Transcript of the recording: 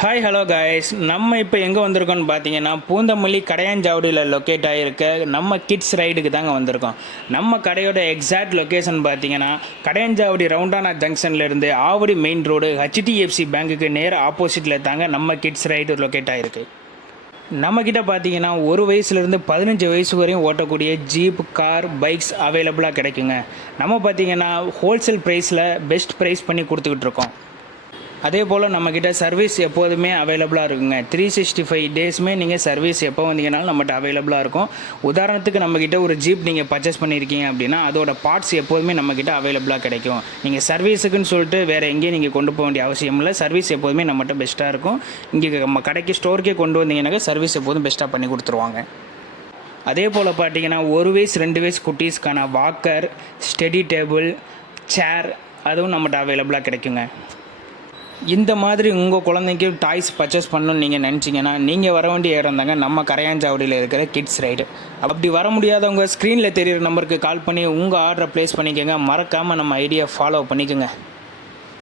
Hi hello guys, நம்ம இப்போ எங்கே வந்திருக்கோம்னு பார்த்தீங்கன்னா பூந்தமல்லி கடையாஞ்சாவடியில் லொக்கேட் ஆகிருக்க நம்ம கிட்ஸ் ரைடுக்கு தாங்க வந்திருக்கோம். நம்ம கடையோட எக்ஸாக்ட் லொக்கேஷன் பார்த்தீங்கன்னா கடையாஞ்சாவடி ரவுண்டானா ஜங்ஷன்லேருந்து ஆவடி மெயின் ரோடு HDFC பேங்குக்கு நேர் ஆப்போசிட்டில் தாங்க நம்ம கிட்ஸ் ரைடு லொக்கேட் ஆகிருக்கு. நம்மக்கிட்ட பார்த்தீங்கன்னா 1 வயசுலேருந்து 15 வயசு வரையும் ஓட்டக்கூடிய ஜீப், கார், பைக்ஸ் அவைலபிளாக கிடைக்குங்க. நம்ம பார்த்தீங்கன்னா ஹோல்சேல் ப்ரைஸில் பெஸ்ட் ப்ரைஸ் பண்ணி கொடுத்துக்கிட்டு இருக்கோம். அதே போல் நம்மக்கிட்ட சர்வீஸ் எப்போதுமே அவைலபிளாக இருக்குங்க. 365 டேஸுமே நீங்கள் சர்வீஸ் எப்போ வந்தீங்கனாலும் நம்மகிட்ட அவைலபிளாக இருக்கும். உதாரணத்துக்கு நம்மக்கிட்ட ஒரு ஜீப் நீங்கள் பர்ச்சேஸ் பண்ணியிருக்கீங்க அப்படின்னா அதோட பார்ட்ஸ் எப்போதுமே நம்மக்கிட்ட அவைலபிளாக கிடைக்கும். நீங்கள் சர்வீஸுக்குன்னு சொல்லிட்டு வேறு எங்கேயும் நீங்கள் கொண்டு போக வேண்டிய அவசியம் இல்லை. சர்வீஸ் எப்போதுமே நம்மகிட்ட பெஸ்ட்டாக இருக்கும். இங்கே நம்ம கடைக்கு ஸ்டோருக்கே கொண்டு வந்தீங்கன்னாக்க சர்வீஸ் எப்போதும் பெஸ்ட்டாக பண்ணி கொடுத்துருவாங்க. அதே போல் பார்த்தீங்கன்னா 1 வயசு 2 வயசு குட்டீஸ்க்கான வாக்கர், ஸ்டடி டேபிள், சேர் அதுவும் நம்மகிட்ட அவைலபிளாக கிடைக்குங்க. இந்த மாதிரி உங்கள் குழந்தைக்கு டாய்ஸ் பர்ச்சேஸ் பண்ணணும்னு நீங்கள் நினச்சிங்கன்னா நீங்கள் வர வேண்டிய இடம் தாங்க நம்ம கரையாஞ்சாவடியில் இருக்கிற கிட்ஸ் ரைடு. அப்படி வர முடியாதவங்க ஸ்க்ரீனில் தெரிகிற நம்பருக்கு கால் பண்ணி உங்கள் ஆர்டரை ப்ளேஸ் பண்ணிக்கோங்க. மறக்காமல் நம்ம ஐடியா ஃபாலோ பண்ணிக்கோங்க.